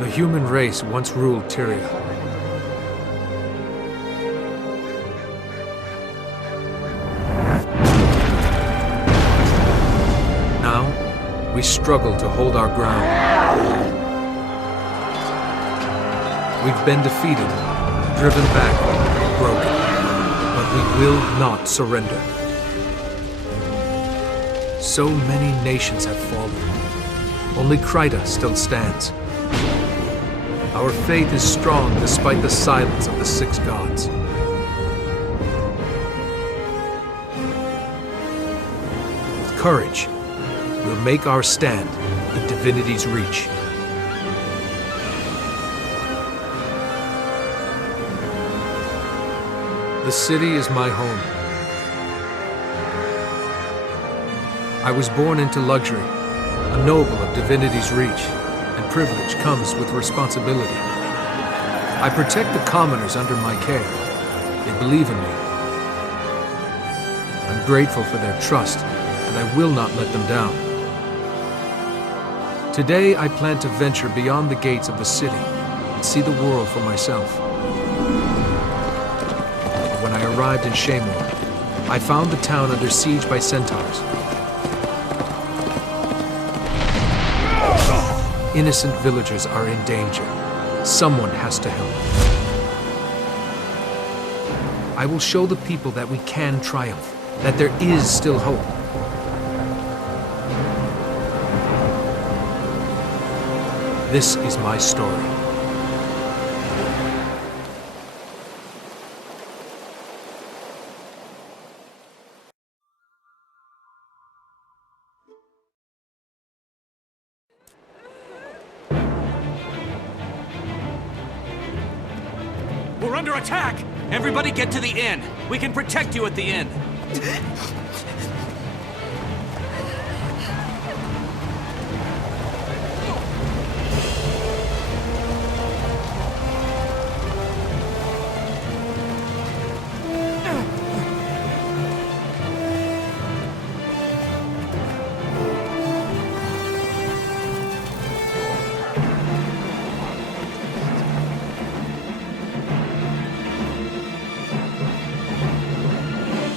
The human race once ruled Tyria. Now, we struggle to hold our ground. We've been defeated, driven back, broken, but we will not surrender. So many nations have fallen. Only Kryta still stands. Our faith is strong despite the silence of the six gods. With courage, we'll make our stand in divinity's reach. The city is my home. I was born into luxury, a noble of divinity's reach. And privilege comes with responsibility. I protect the commoners under my care. They believe in me. I'm grateful for their trust, and I will not let them down. Today, I plan to venture beyond the gates of the city and see the world for myself. When I arrived in Shamor, I found the town under siege by centaurs. Innocent villagers are in danger. Someone has to help. I will show the people that we can triumph, that there is still hope. This is my story. We're under attack! Everybody get to the inn! We can protect you at the inn!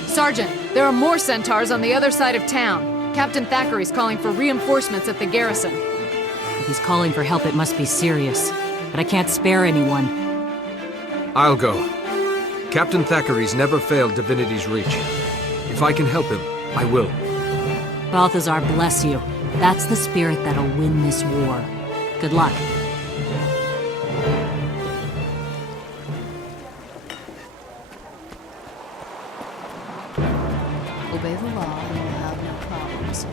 Sergeant, there are more centaurs on the other side of town. Captain Thackeray's calling for reinforcements at the garrison. If he's calling for help, it must be serious. But I can't spare anyone. I'll go. Captain Thackeray's never failed divinity's reach. If I can help him, I will. Balthazar bless you. That's the spirit that'll win this war. Good luck. Obey the law and you'll have no problems.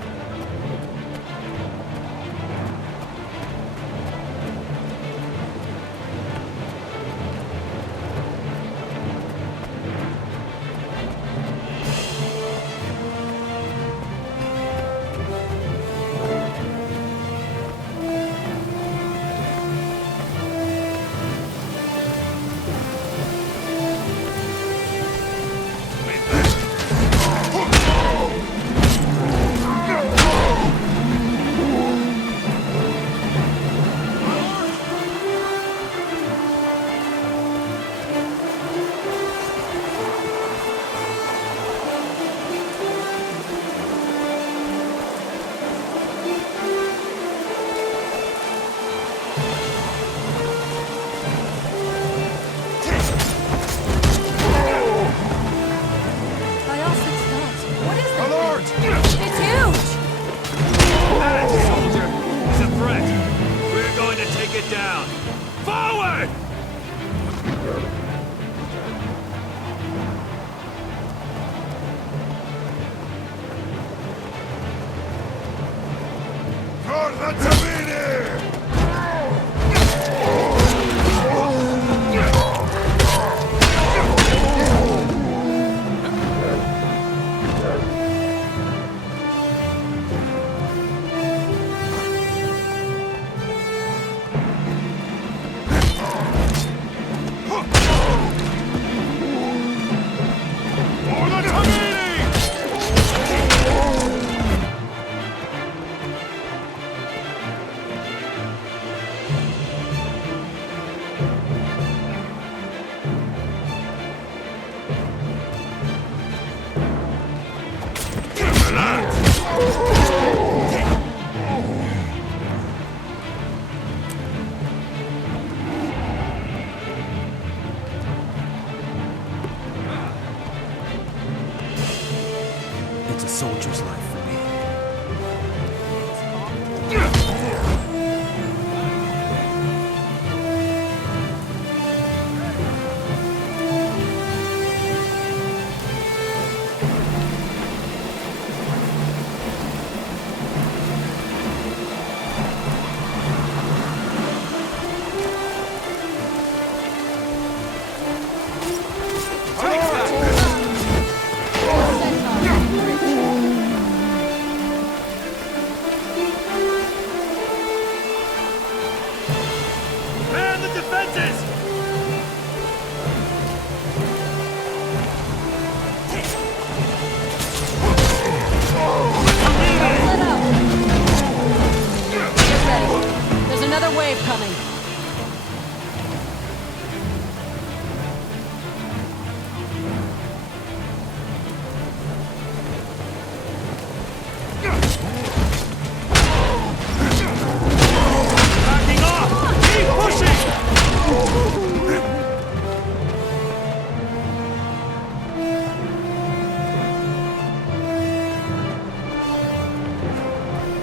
Down! Forward!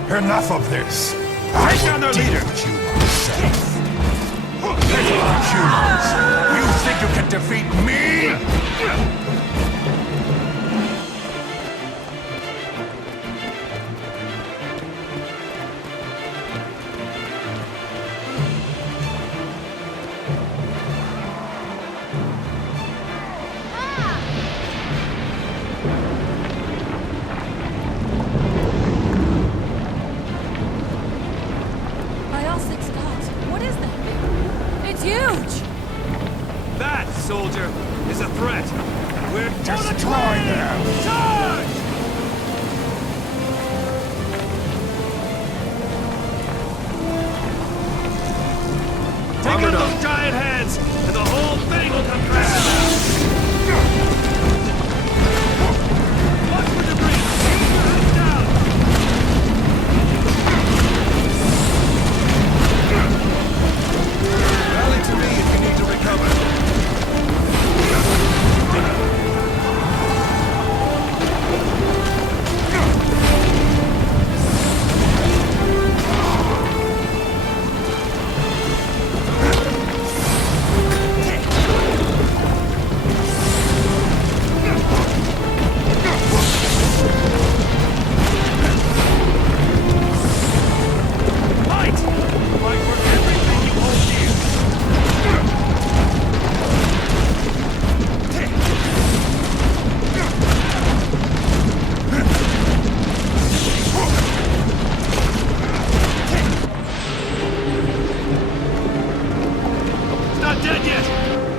Enough of this! Take down their leader! You myself! Little humans! You think you can defeat me? That, soldier, is a threat. We're Destroy them! Charge! Take out those giant heads, and the whole thing will come crashing down! Watch for debris! Keep your heads down! Rally to me if you need to recover.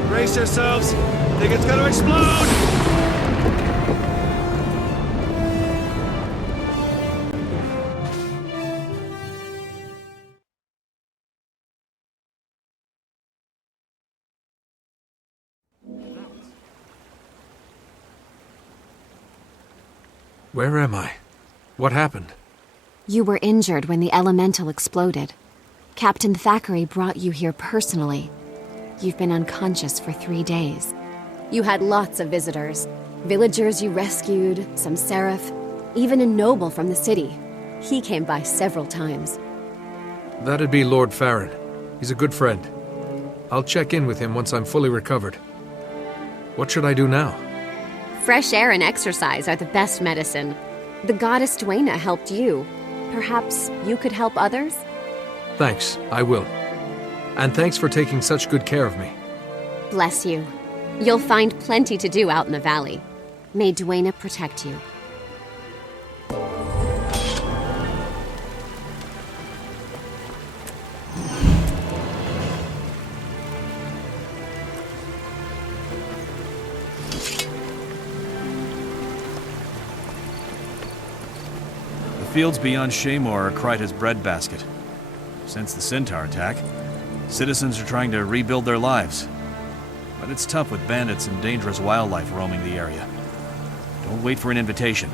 Brace yourselves. Think it's gonna explode! Where am I? What happened? You were injured when the elemental exploded. Captain Thackeray brought you here personally. You've been unconscious for 3 days. You had lots of visitors. Villagers you rescued, some seraph, even a noble from the city. He came by several times. That'd be Lord Farron. He's a good friend. I'll check in with him once I'm fully recovered. What should I do now? Fresh air and exercise are the best medicine. The goddess Dwayna helped you. Perhaps you could help others? Thanks, I will. And thanks for taking such good care of me. Bless you. You'll find plenty to do out in the valley. May Dwayna protect you. The fields beyond Shaymore are Kryta's breadbasket. Since the Centaur attack, citizens are trying to rebuild their lives. But it's tough with bandits and dangerous wildlife roaming the area. Don't wait for an invitation.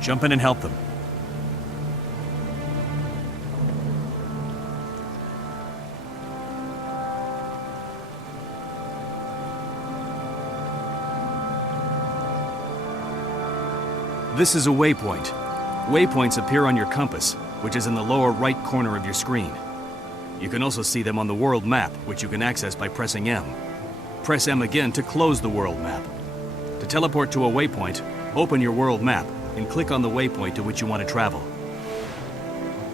Jump in and help them. This is a waypoint. Waypoints appear on your compass, which is in the lower right corner of your screen. You can also see them on the world map, which you can access by pressing M. Press M again to close the world map. To teleport to a waypoint, open your world map and click on the waypoint to which you want to travel.